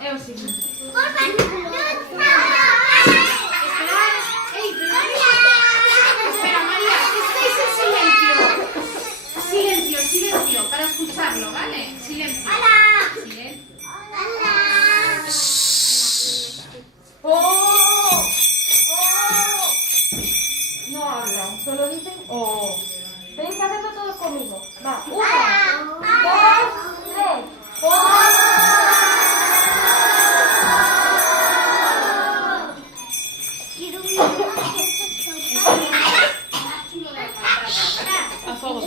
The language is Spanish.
É o seguinte. Espera, María, estáis en silencio. Silencio, silencio, para escucharlo, ¿vale? Silencio. Silencio. ¡Oh! ¡Oh! No hablan, solo dicen ¡oh! Tenéis que hacerlo todos conmigo. Va, 1, 2, 3. ¡Oh! A fuego.